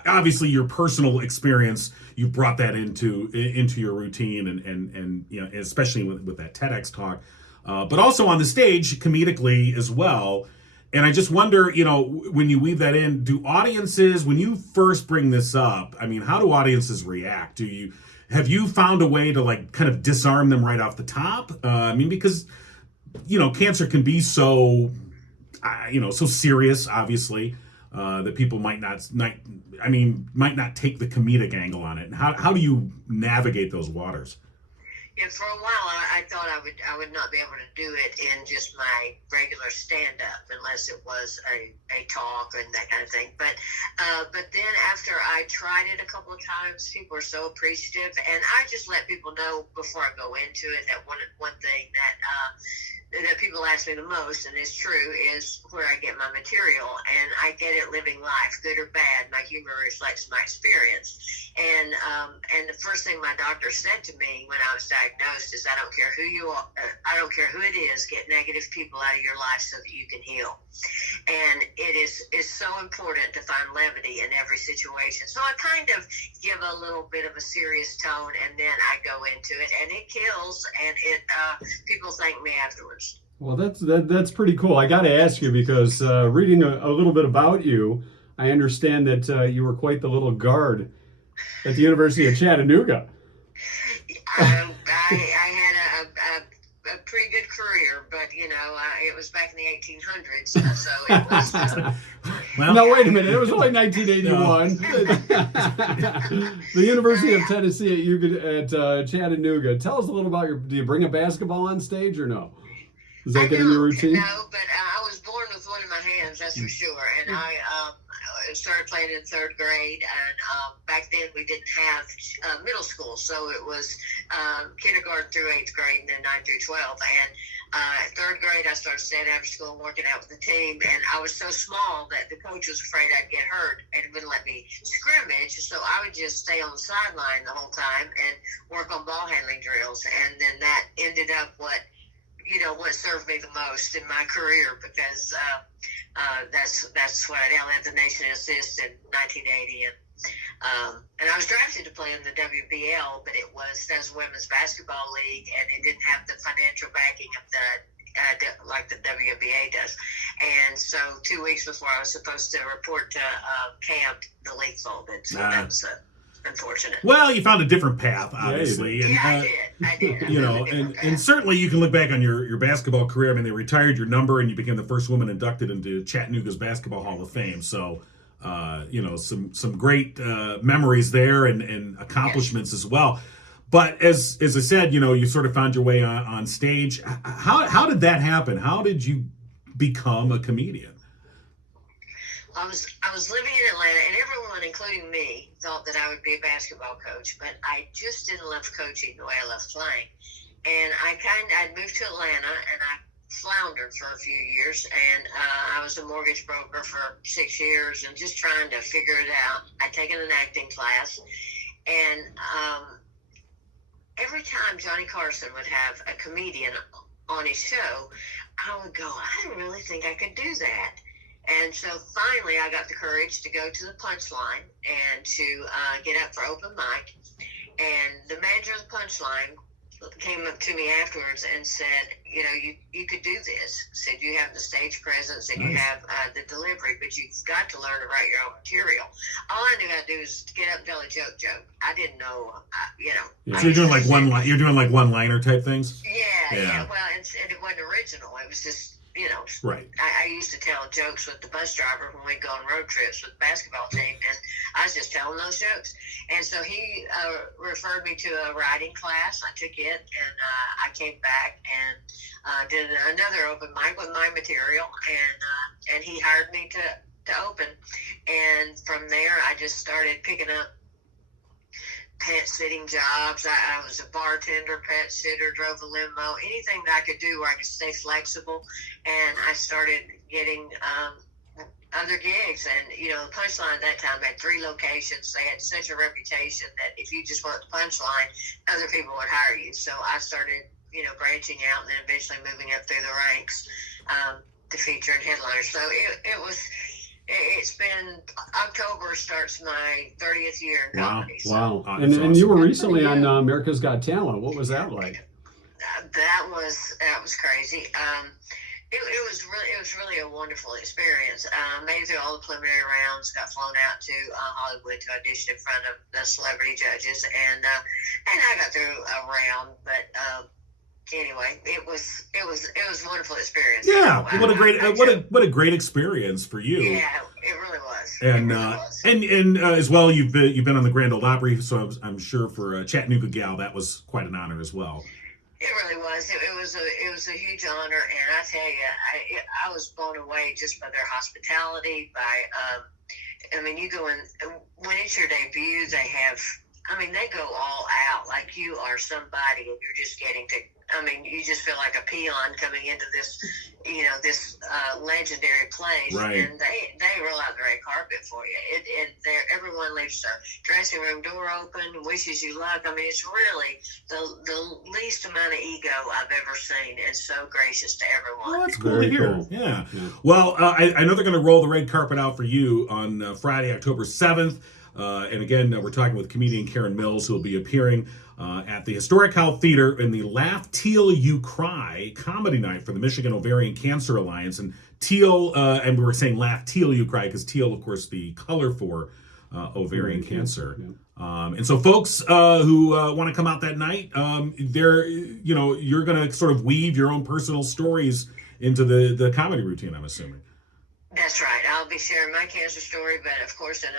obviously your personal experience, you brought that into your routine, and you know, especially with that TEDx talk, but also on the stage comedically as well. And I just wonder, you know, when you weave that in, do audiences, when you first bring this up, I mean, how do audiences react? Have you found a way to like kind of disarm them right off the top? I mean, because, you know, cancer can be so serious, obviously, that people might not take the comedic angle on it. And how do you navigate those waters? Yeah, for a while I thought I would not be able to do it in just my regular stand-up unless it was a talk and that kind of thing. But then after I tried it a couple of times, people are so appreciative, and I just let people know before I go into it that one thing that people ask me the most, and it's true, is where I get my material, and I get it living life, good or bad. My humor reflects my experience, and the first thing my doctor said to me when I was diagnosed is, I don't care who you are, I don't care who it is, get negative people out of your life so that you can heal. And it's so important to find levity in every situation. So I kind of give a little bit of a serious tone, and then I go into it, and it kills, and people thank me afterwards. Well, that's pretty cool. I got to ask you, because reading a little bit about you, I understand that you were quite the little guard at the University of Chattanooga. I had a pretty good career, but you know, it was back in the 1800s, so it was. Well, no, wait a minute. It was only 1981. The University of Tennessee at Chattanooga. Tell us a little about do you bring a basketball on stage or no? Does that get in your routine? No, but I was born with one in my hands, that's for sure. And I started playing in third grade, and back then we didn't have middle school, so it was kindergarten through 8th grade, and then 9th through 12th. And third grade, I started staying after school and working out with the team, and I was so small that the coach was afraid I'd get hurt and wouldn't let me scrimmage, so I would just stay on the sideline the whole time and work on ball handling drills. And then that ended up what served me the most in my career, because that's what I led the nation assist in 1980, and I was drafted to play in the WBL, but that was women's basketball league, and it didn't have the financial backing of like the WNBA does. And so 2 weeks before I was supposed to report to camp, the league folded. So that was unfortunate. Well, you found a different path, obviously. I did. You know, and certainly you can look back on your basketball career. I mean, they retired your number, and you became the first woman inducted into Chattanooga's Basketball Hall of Fame. So, some great memories there, and accomplishments as well. But as I said, you sort of found your way on stage. How did that happen? How did you become a comedian? I was living in Atlanta, and everyone, including me, thought that I would be a basketball coach, but I just didn't love coaching the way I loved playing. And I'd moved to Atlanta, and I floundered for a few years, and I was a mortgage broker for 6 years, and just trying to figure it out. I'd taken an acting class, and every time Johnny Carson would have a comedian on his show, I would go, I don't really think I could do that. And so finally I got the courage to go to the Punchline and to get up for open mic. And the manager of the Punchline came up to me afterwards and said, you could do this. Said, you have the stage presence and you have the delivery, but you've got to learn to write your own material. All I knew how to do was get up and tell a joke. I didn't know, Yeah. So you're doing like one-liner type things? Yeah. Well, and it wasn't original. It was just Right. I used to tell jokes with the bus driver when we'd go on road trips with the basketball team, and I was just telling those jokes. And so he referred me to a writing class. I took it, and I came back and did another open mic with my material, and he hired me to open. And from there, I just started picking up pet sitting jobs. I was a bartender, pet sitter, drove a limo, anything that I could do where I could stay flexible. And I started getting other gigs. And, the Punchline at that time had 3 locations. They had such a reputation that if you just went to Punchline, other people would hire you. So I started, branching out and then eventually moving up through the ranks to feature and headliners. So it's been, October starts my 30th year in comedy. Wow. Oh, And that's you were awesome. recently on America's Got Talent. What was that like? That was crazy. It was really a wonderful experience. Made it through all the preliminary rounds. Got flown out to Hollywood to audition in front of the celebrity judges, and I got through a round. But anyway, it was a wonderful experience. Yeah, what a great experience for you. Yeah, it really was. And it really was. and as well, you've been on the Grand Ole Opry, so I'm sure for a Chattanooga gal that was quite an honor as well. It really was. It was a huge honor, and I tell you, I was blown away just by their hospitality. You go in when it's your debut, they go all out like you are somebody, and you're just getting to. You just feel like a peon coming into this, this legendary place, right. And they roll out the red carpet for you. Everyone leaves their dressing room door open, wishes you luck. It's really the least amount of ego I've ever seen, and so gracious to everyone. Well, that's cool Very to hear. cool. Yeah. Well, I know they're going to roll the red carpet out for you on Friday, October 7th. And again, we're talking with comedian Karen Mills, who will be appearing at the Historic Health Theater in the Laugh Till You Cry comedy night for the Michigan Ovarian Cancer Alliance. And teal, and we were saying laugh till you cry because teal, of course, the color for ovarian cancer. Yeah. And so folks who want to come out that night, you're going to sort of weave your own personal stories into the comedy routine, I'm assuming. That's right. I'll be sharing my cancer story, but of course in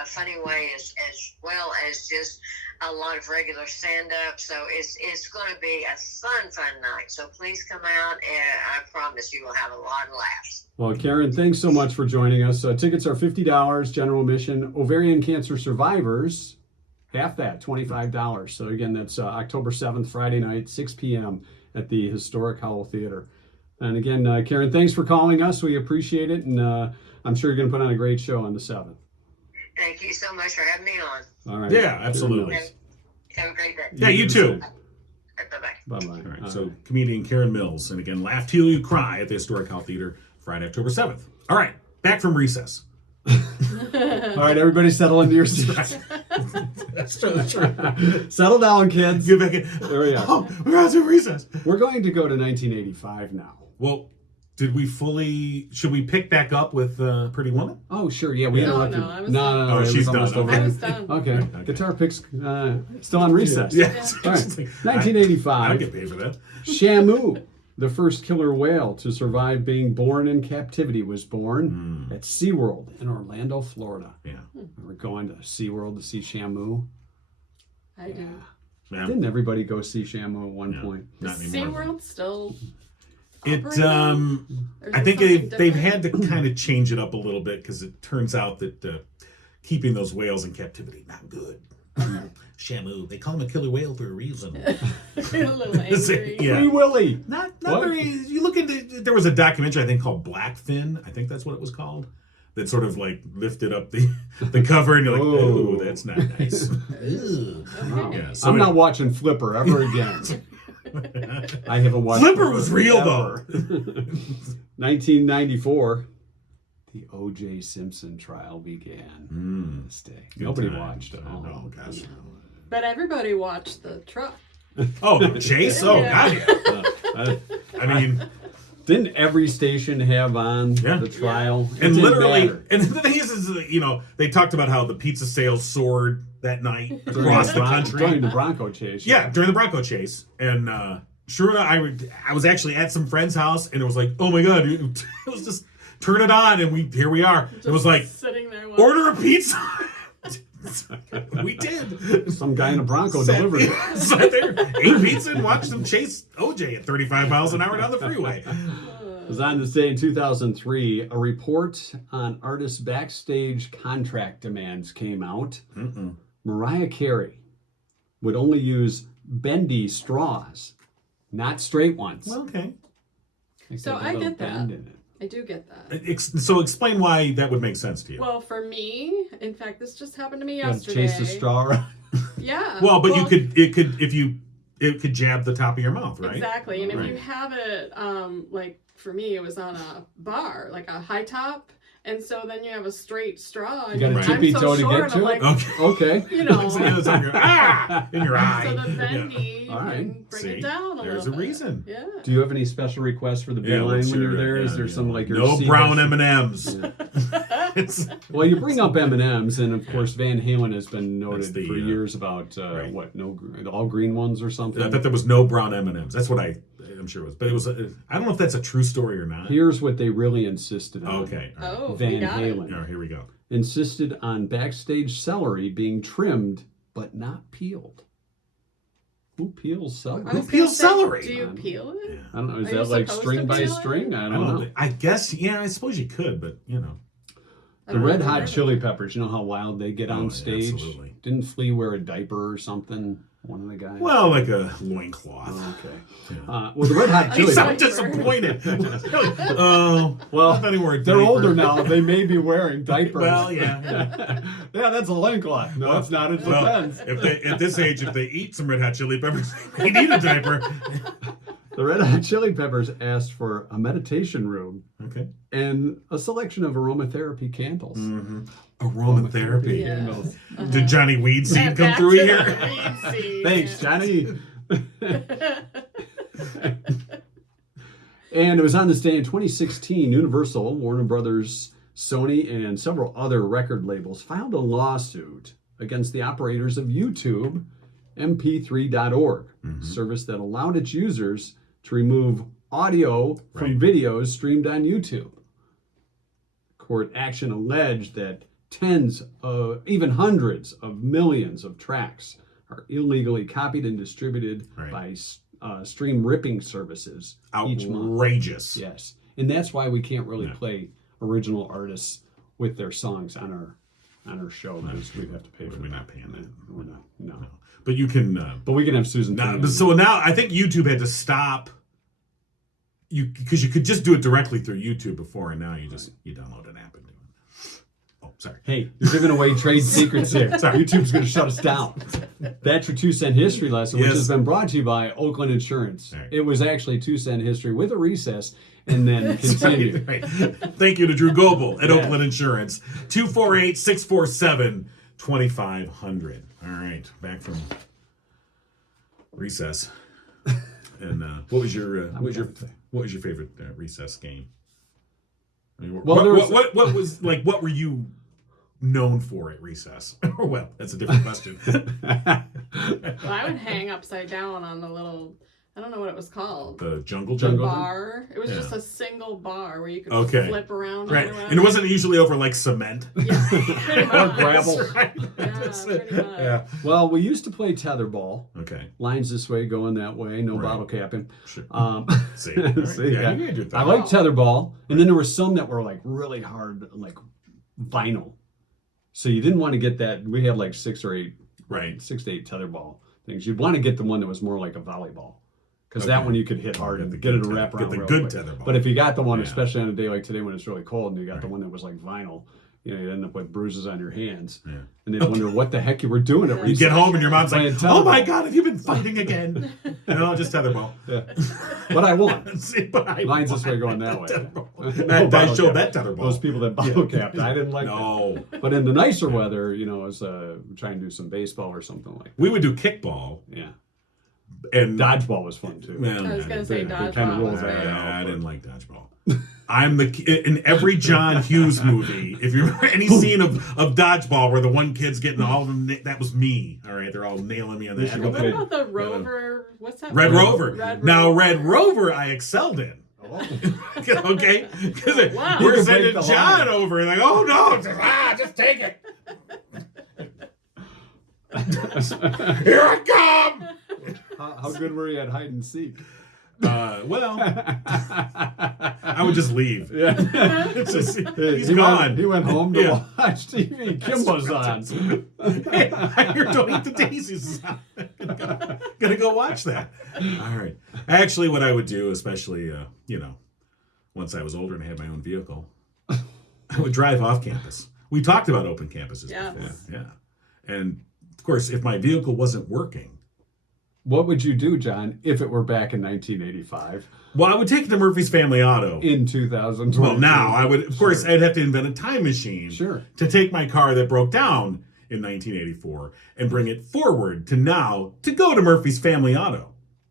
a funny way, as well as just a lot of regular stand-up. So it's going to be a fun night. So please come out, and I promise you will have a lot of laughs. Well, Karen, thanks so much for joining us. Tickets are $50, general admission. Ovarian cancer survivors, half that, $25. So again, that's October 7th, Friday night, 6 p.m. at the Historic Howell Theater. And again, Karen, thanks for calling us. We appreciate it. And I'm sure you're going to put on a great show on the 7th. Thank you so much for having me on. All right. Yeah, absolutely. Have a great day. Yeah, you too. Bye-bye. Bye-bye. All right, so comedian Karen Mills. And again, Laugh Till You Cry at the Historic Health Theater, Friday, October 7th. All right, back from recess. All right, everybody settle into your seats. That's true. Settle down, kids. Get back in. There we are. Oh, we're out of recess. We're going to go to 1985 now. Well, should we pick back up with Pretty Woman? Oh, sure. Yeah, we No, interrupted. no, I was no, done. no, Oh, it she's was almost done. over. I was done. Okay. Guitar picks still on recess. Yeah. All right. 1985. I get paid for that. Shamu, the first killer whale to survive being born in captivity, was born at SeaWorld in Orlando, Florida. Yeah. We're going to SeaWorld to see Shamu. I do. Yeah. Didn't everybody go see Shamu at one point? Not Is anymore. SeaWorld still It operating? Or is I it think something they've different? had to kind of change it up a little bit because it turns out that keeping those whales in captivity not good. Shamu, they call him a killer whale for a reason. a little angry. Yeah. Free Willy. Not What? very. You look into. There was a documentary I think called Blackfin. I think that's what it was called. That sort of like lifted up the cover and you're like, oh, that's not nice. Ew. Wow. Yeah, so I'm it- not watching Flipper ever again. I haven't watched Flipper was real ever. 1994, the O.J. Simpson trial began. This day, Good nobody time. watched it. Oh gosh. But everybody watched the truck. Oh, the chase. Oh Yeah. god. Yeah. I mean, Didn't every station have on Yeah. the trial? It and didn't literally, matter. and the thing is, they talked about how the pizza sales soared that night across the country. during the Bronco chase. Yeah, during the Bronco chase, and sure enough, I was actually at some friend's house, and it was like, oh my god, it was just turn it on, and here we are. Just it was like, sitting there. order a pizza. We did. Some guy in a Bronco Sat delivered it. there, sat there, ate pizza, and watched them chase OJ at 35 miles an hour down the freeway. It was on this day in 2003, a report on artists' backstage contract demands came out. Mariah Carey would only use bendy straws, not straight ones. Well, okay. So I get that. I do get that. So explain why that would make sense to you. Well, for me, in fact, this just happened to me You gotta yesterday. chase the straw around. Yeah. Well, but it could jab the top of your mouth, right? Exactly. And if Right. you have it, like for me, it was on a bar, like a high top. And so then you have a straight straw. And You got a I'm tippy so toe to short, get I'm to like, it? Okay. You know. So it's in your, in your eye. So the Yeah. bendy, All right. you can bring See, it down a there's little a bit. reason. Yeah. Do you have any special requests for the beeline what's when you're your- there? Is yeah, there some like your no secret- brown M&Ms? Yeah. Well, you bring up M&Ms, and of course Van Halen has been noted the, for years about right. all green ones or something. I bet there was no brown M&Ms. That's what I'm sure it was. But it was. I don't know if that's a true story or not. Here's what they really insisted on. Okay. All right. Oh, Van we got it. Halen All right, here we go. insisted on backstage celery being trimmed but not peeled. Who peels celery? I Who was gonna peels say, celery? Do you peel it? I don't know. Is Are you that like supposed string to by peel it? string? I don't know. I guess. Yeah, I suppose you could, but you know. I The don't Red know. Hot Chili Peppers, you know how wild they get Oh, on yeah, stage? absolutely. Didn't Flea wear a diaper or something? One of the guys? Well, like a loincloth. Oh, okay. Yeah. Well, the Red Hot You Chili sound Peppers. disappointed. Oh, Well, I thought he wore a They're diaper. older now. They may be wearing diapers. Well, yeah. Yeah, that's a loincloth. No, it's not. It Well, depends. if they at this age, if they eat some Red Hot Chili Peppers, they need a diaper. The Red Hot Chili Peppers asked for a meditation room Okay. and a selection of aromatherapy candles. Aromatherapy. Yeah. Candles. Did Johnny Weedseed come Back through to here? the weed seed. Thanks, Johnny. And it was on this day in 2016, Universal, Warner Brothers, Sony, and several other record labels filed a lawsuit against the operators of YouTube, mp3.org, a service that allowed its users to remove audio from videos streamed on YouTube. Court action alleged that tens of, even hundreds of millions of tracks are illegally copied and distributed by stream ripping services each month. Outrageous. Yes, and that's why we can't really play original artists with their songs on our show because we'd have to pay for We're that. not paying that. We're not. No. But you can. But we can have Susan. Now, Tennant. so now I think YouTube had to stop. Because you could just do it directly through YouTube before, and now you download an app and do it. Oh, sorry. Hey, you're giving away trade secrets here. Sorry. YouTube's going to shut us down. That's your 2-cent history lesson, which Yes. has been brought to you by Oakland Insurance. Right. It was actually 2-cent history with a recess and then continued. Right. Thank you to Drew Goebel at Oakland Insurance. 248-647-2500. All right, back from recess. And what was your favorite recess game? I mean, Well, what was like? What were you known for at recess? Well, that's a different question. Well, I would hang upside down on the little, I don't know what it was called. The jungle Bar. It was Yeah. just a single bar where you could Okay. flip around. Right, around. and it wasn't usually over like cement. Yeah, pretty Or much. gravel. Right. Yeah, That's pretty it. much. Yeah. Well, we used to play tetherball. Okay. Lines this way, going that way, no Right. bottle capping. Sure. See, See, all right. see, Yeah, yeah. you can do that. I like tetherball, and then there were some that were like really hard, like vinyl. So you didn't want to get that. We had like 6 to 8 tetherball things. You'd want to get the one that was more like a volleyball, because that Okay. one you could hit hard Get and the get it good to wrap tether- around. get the real good quick. tetherball. But if you got the one, Yeah. especially on a day like today when it's really cold, and you got the Right. one that was like vinyl, you end up with bruises on your hands, Yeah. and they'd wonder what the heck you were doing at You recess. get home and your mom's like, Playing "Oh my tetherball." God, have you been fighting again?" No, just tetherball. Yeah. But I won. See, but I Lines won this way going that way. tetherball. No I bottle showed cap. that tetherball. Those people that bottle capped, I didn't like that. No, But in the nicer weather, I was trying to do some baseball or something like that. we would do kickball Yeah. Dodgeball was fun too. Well, I was going to say It dodgeball. kinda rolls was out. great. I didn't like dodgeball. I'm in every John Hughes movie. If you remember any scene of Dodgeball where the one kid's getting all of them, that was me. All right, they're all nailing me on the head. What about the Rover? What's that? Red Rover. Now, Rover. Red Rover, I excelled in. Okay, because Wow. we're You can sending break the John line. over, and like, oh no, just take it. Here I come. How good were you at hide and seek? Well, I would just leave. Yeah. It's just, he's he gone. He went home to Yeah. watch TV. Kimbo's on. Hey, I hear Don't Eat the Daisies is on. Gonna go watch that. All right. Actually, what I would do, especially, once I was older and I had my own vehicle, I would drive off campus. We talked about open campuses Yes. before. Yeah. And, of course, if my vehicle wasn't working, What would you do, John, if it were back in 1985? well, I would take it to Murphy's Family Auto. In 2020? Well, now I would, of course, I'd have to invent a time machine Sure. to take my car that broke down in 1984 and bring it forward to now to go to Murphy's Family Auto.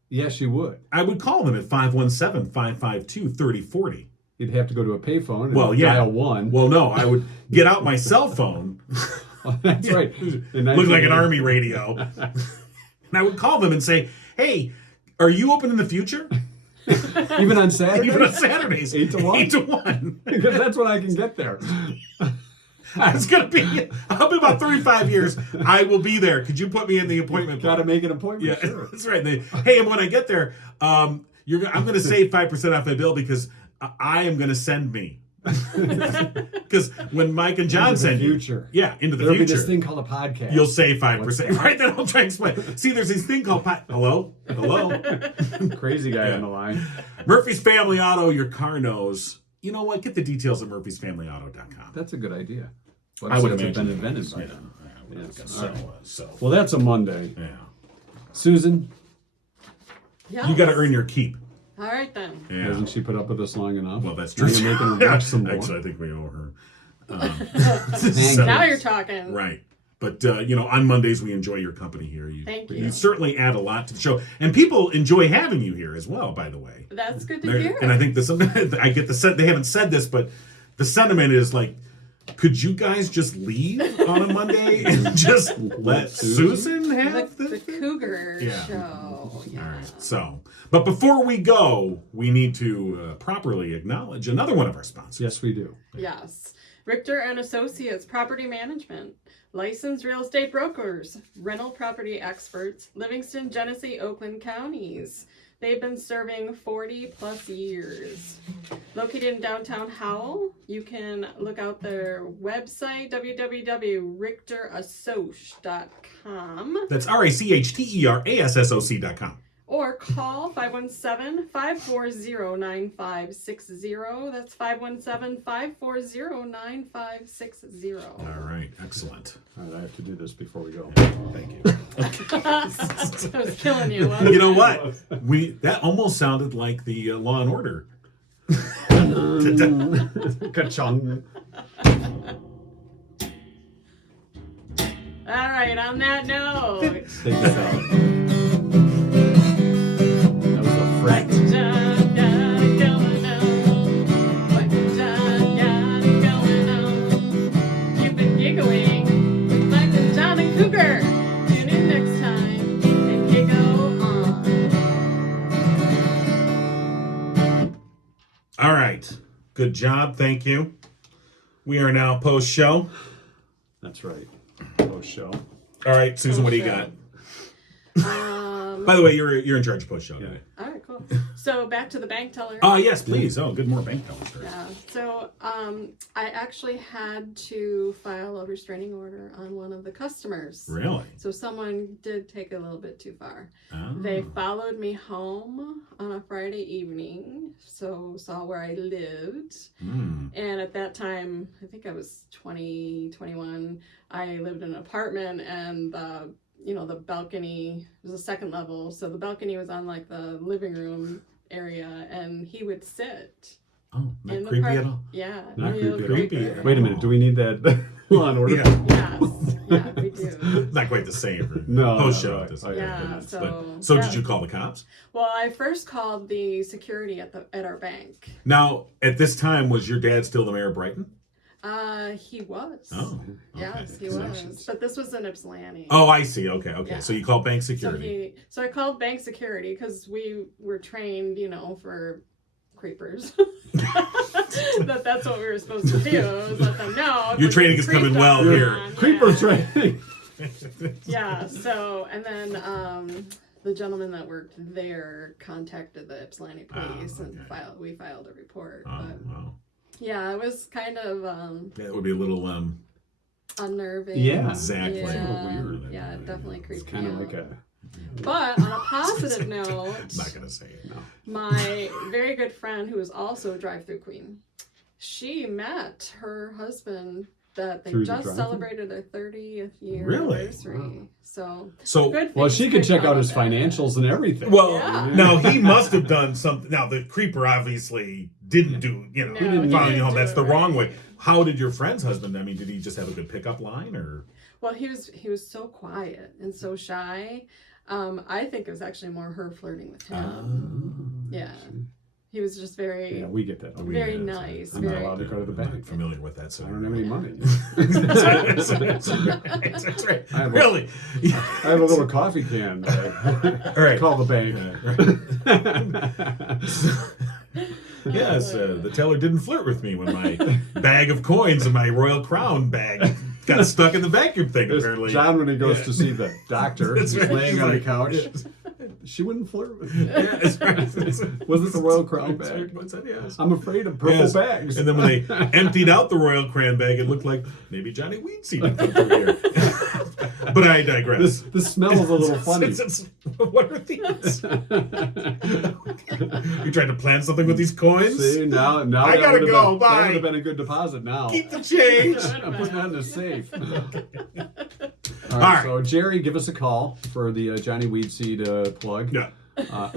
Yes, you would. I would call them at 517-552-3040. You'd have to go to a payphone and Well, yeah. dial 1. Well, no, I would get out my cell phone, That's right. In look like 1980. an army radio, and I would call them and say, "Hey, are you open in the future?" Even on Saturdays? Even on Saturdays, 8 to 1? 8 to 1. Because that's when I can get there. It's gonna be. I'll be about 35 years. I will be there. Could you put me in the appointment book? Got to make an appointment. Yeah, Sure. that's right. Hey, and when I get there, I'm going to save 5% off my bill because I am going to send me. Because when Mike and John Into the send future. you, yeah, into the There'll be future, this thing called a podcast. you'll save 5%. Right? Then I'll try and explain. See, there's this thing called hello. Crazy guy Yeah. on the line. Murphy's Family Auto. Your car knows. You know what? Get the details at murphysfamilyauto.com. That's a good idea. I would Websites have imagine been invented by Yeah, them. I would Yes. guess All right. so. Well, that's a Monday. Yeah. Susan, Yeah. You got to earn your keep. All right then. Yeah. hasn't she put up with us long enough? Well, that's Now true. you're making her watch some more. Actually, I think we owe her. Thank So- Now you're talking. Right. But, on Mondays, we enjoy your company here. Thank You you. certainly add a lot to the show. And people enjoy having you here as well, by the way. That's good to They're- hear. And I think I get they haven't said this, but the sentiment is like, could you guys just leave on a Monday and just let Susan have the Cougar Yeah. show. Yeah. All right. So, but before we go, we need to properly acknowledge another one of our sponsors. Yes, we do. Yes. Richter and Associates Property Management, licensed real estate brokers, rental property experts, Livingston, Genesee, Oakland counties. They've been serving 40 plus years. Located in downtown Howell, you can look out their website, www.richterassoc.com, That's RACHTERASSOC.com. or call 517-540-9560. That's 517-540-9560. All right. Excellent. All right, I have to do this before we go. Thank you. I was killing you. wasn't You know it? what? That almost sounded like the Law and Order. Ka-chung. All right, on that note. Take that out. That was a fret. John got it going on. What John got it going on. You've been giggling with Mike and John and Cougar. Tune in next time and giggle on. All right. Good job. Thank you. We are now post show. That's right. Post show. All right, Susan, what do you got? By the way, you're in charge of post show today. All right, cool. So back to the bank teller. Yes, please. Oh, good more bank tellers. Yeah. So I actually had to file a restraining order on one of the customers. Really? So someone did take it a little bit too far. Oh. They followed me home on a Friday evening, so saw where I lived. Mm. And at that time, I think I was 20, 21, I lived in an apartment, and the balcony was a second level, so the balcony was on like the living room area, and he would sit Oh, not in the creepy park. at all. Yeah, Not real creepy at all. Creepy. Wait a minute. Do we need that? Law and Order. Yeah. Yes, yeah, we do. Not quite the same for No, post show. no, at this oh, point. Yeah, But- So yeah. did you call the cops? Well, I first called the security at our bank. Now, at this time, was your dad still the mayor of Brighton? He was. Oh, Yes, he Connections. was. But this was in Ypsilanti. Oh, I see. Okay. Yeah. So you called bank security. So I called bank security because we were trained, for creepers. That's what we were supposed to do. Was let them know. if Your we're training getting is coming creeped well on. here. Yeah. Creeper training. Yeah. So and then the gentleman that worked there contacted the Ypsilanti police and we filed a report. Oh, But wow. yeah, it was kind of Yeah, it would be a little unnerving. Yeah. exactly. Yeah, weird. yeah, it definitely It's creeped kind me of out. like a. But on a positive note, I'm not gonna say it. No. my very good friend who is also a drive-through queen, she met her husband that they Through the just drive-thru? celebrated their 30th year Really? anniversary. Wow. So good. Well, things she could could check come out of his it. financials and everything. Well, Yeah. now he must have done something. Now the creeper obviously didn't do, No, didn't following he you home. didn't That's do the it wrong right. way. How did your friend's husband? I mean, did he just have a good pickup line, or? Well, he was so quiet and so shy. I think it was actually more her flirting with him. Yeah. He was just very, Yeah, we get that. We- very yeah, nice. I'm not very, allowed to go to the I'm not bank. familiar with that. So I don't have any money. That's right. I have a- Really? I have a little coffee can. All right. Call the bank. Yes, the teller didn't flirt with me when my bag of coins and my Royal Crown bag got stuck in the vacuum thing. There's Apparently, John, when he goes Yeah. to see the doctor, That's he's right. laying He's on the like, couch. yeah. She wouldn't flirt with me. Yeah, that's right. Was it the Royal Crown That's bag? right. What's that? Yes. I'm afraid of purple Yes. bags. And then when they emptied out the Royal Crown bag, it looked like maybe Johnny Weedseed had come through here. But I digress. This smells a little funny. What are these? You trying to plan something with these coins? See, now I that gotta would've go, been, bye. That would have been a good deposit now. Keep the change. I'm putting that in the safe. All All right, right. so Jerry, give us a call for the Johnny Weedseed plug. Yeah. Uh,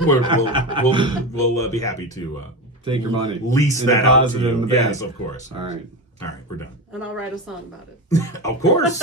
We'll be happy to take your money. lease and that out to deposit it in you. the bank. Yes, of course. All right. All right, we're done. and I'll write a song about it. Of course.